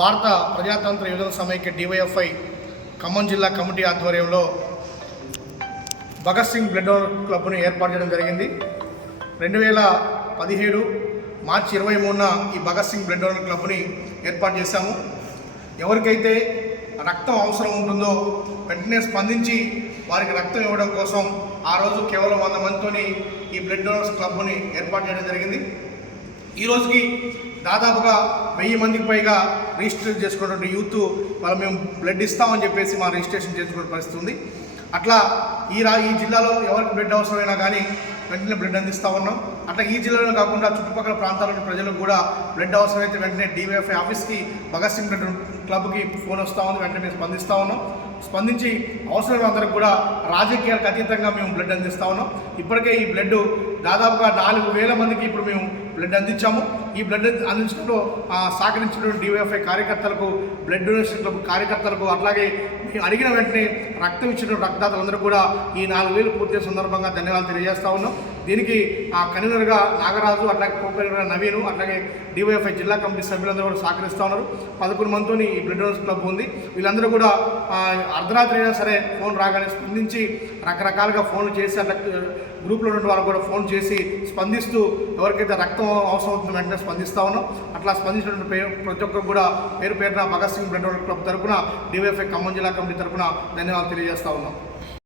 భారత ప్రజాతంత్ర యువజన సమైక్య డివైఎఫ్ఐ ఖమ్మం జిల్లా కమిటీ ఆధ్వర్యంలో భగత్ సింగ్ బ్లడ్ డోనర్ క్లబ్ను ఏర్పాటు చేయడం జరిగింది. 2017 మార్చి 23న ఈ భగత్ సింగ్ బ్లడ్ డోనర్ క్లబ్ని ఏర్పాటు చేశాము. ఎవరికైతే రక్తం అవసరం ఉంటుందో వెంటనే స్పందించి వారికి రక్తం ఇవ్వడం కోసం ఆ రోజు కేవలం 100 మందితోని ఈ బ్లడ్ డోనర్స్ క్లబ్ని ఏర్పాటు చేయడం జరిగింది. ఈ రోజుకి దాదాపుగా 1000 మందికి పైగా రిజిస్టర్ చేసుకున్నటువంటి యూత్ వాళ్ళు మేము బ్లడ్ ఇస్తామని చెప్పేసి మా రిజిస్ట్రేషన్ చేసుకునే పరిస్థితి ఉంది. అట్లా ఈ జిల్లాలో ఎవరికి బ్లడ్ అవసరమైనా కానీ వెంటనే బ్లడ్ అందిస్తూ ఉన్నాం. అట్లా ఈ జిల్లాలో కాకుండా చుట్టుపక్కల ప్రాంతాల్లోని ప్రజలకు కూడా బ్లడ్ అవసరమైతే వెంటనే డివైఎఫ్ఐ ఆఫీస్కి భగత్ సింగ్ బ్లడ్ క్లబ్కి ఫోన్ వస్తూ ఉంది. వెంటనే మేము స్పందిస్తూ ఉన్నాం. స్పందించి అవసరమైన అందరికి కూడా రాజకీయాలకు అతీతంగా మేము బ్లడ్ అందిస్తూ ఉన్నాం. ఇప్పటికే ఈ బ్లడ్ దాదాపుగా 4000 మందికి ఇప్పుడు మేము బ్లడ్ అందించాము. ఈ బ్లడ్ అందించడంలో సహకరించినటువంటి డివైఎఫ్ఐ కార్యకర్తలకు, బ్లడ్ డొనేషన్ క్లబ్ కార్యకర్తలకు, అట్లాగే అడిగిన వెంటనే రక్తం ఇచ్చిన రక్తదాతలందరూ కూడా ఈ 4000 పూర్తి సందర్భంగా ధన్యవాదాలు తెలియజేస్తా ఉన్నాం. దీనికి కన్వీనర్గా నాగరాజు, అట్లాగే కో-కన్వీనర్గా నవీను, అట్లాగే డివైఎఫ్ఐ జిల్లా కమిటీ సభ్యులందరూ కూడా సహకరిస్తూ ఉన్నారు. 11 మందితో ఈ బ్లడ్ డొనేషన్ క్లబ్ ఉంది. వీళ్ళందరూ కూడా అర్ధరాత్రి అయినా సరే ఫోన్ రాగానే స్పందించి రకరకాలుగా ఫోన్లు చేసి అట్లా గ్రూప్లో ఉన్న వాళ్ళకు కూడా ఫోన్ చేసి స్పందిస్తూ ఎవరికైతే రక్తం అవసరం అవుతుందో వెంటనే స్పందిస్తూ ఉన్నాం. అట్లా స్పందించినటువంటి ప్రతి ఒక్కరు కూడా పేరున Bhagat Singh blood donation club తరఫున డివైఎఫ్ఐ ఖమ్మం జిల్లా కమిటీ తరఫున ధన్యవాదాలు తెలియజేస్తూ ఉన్నాం.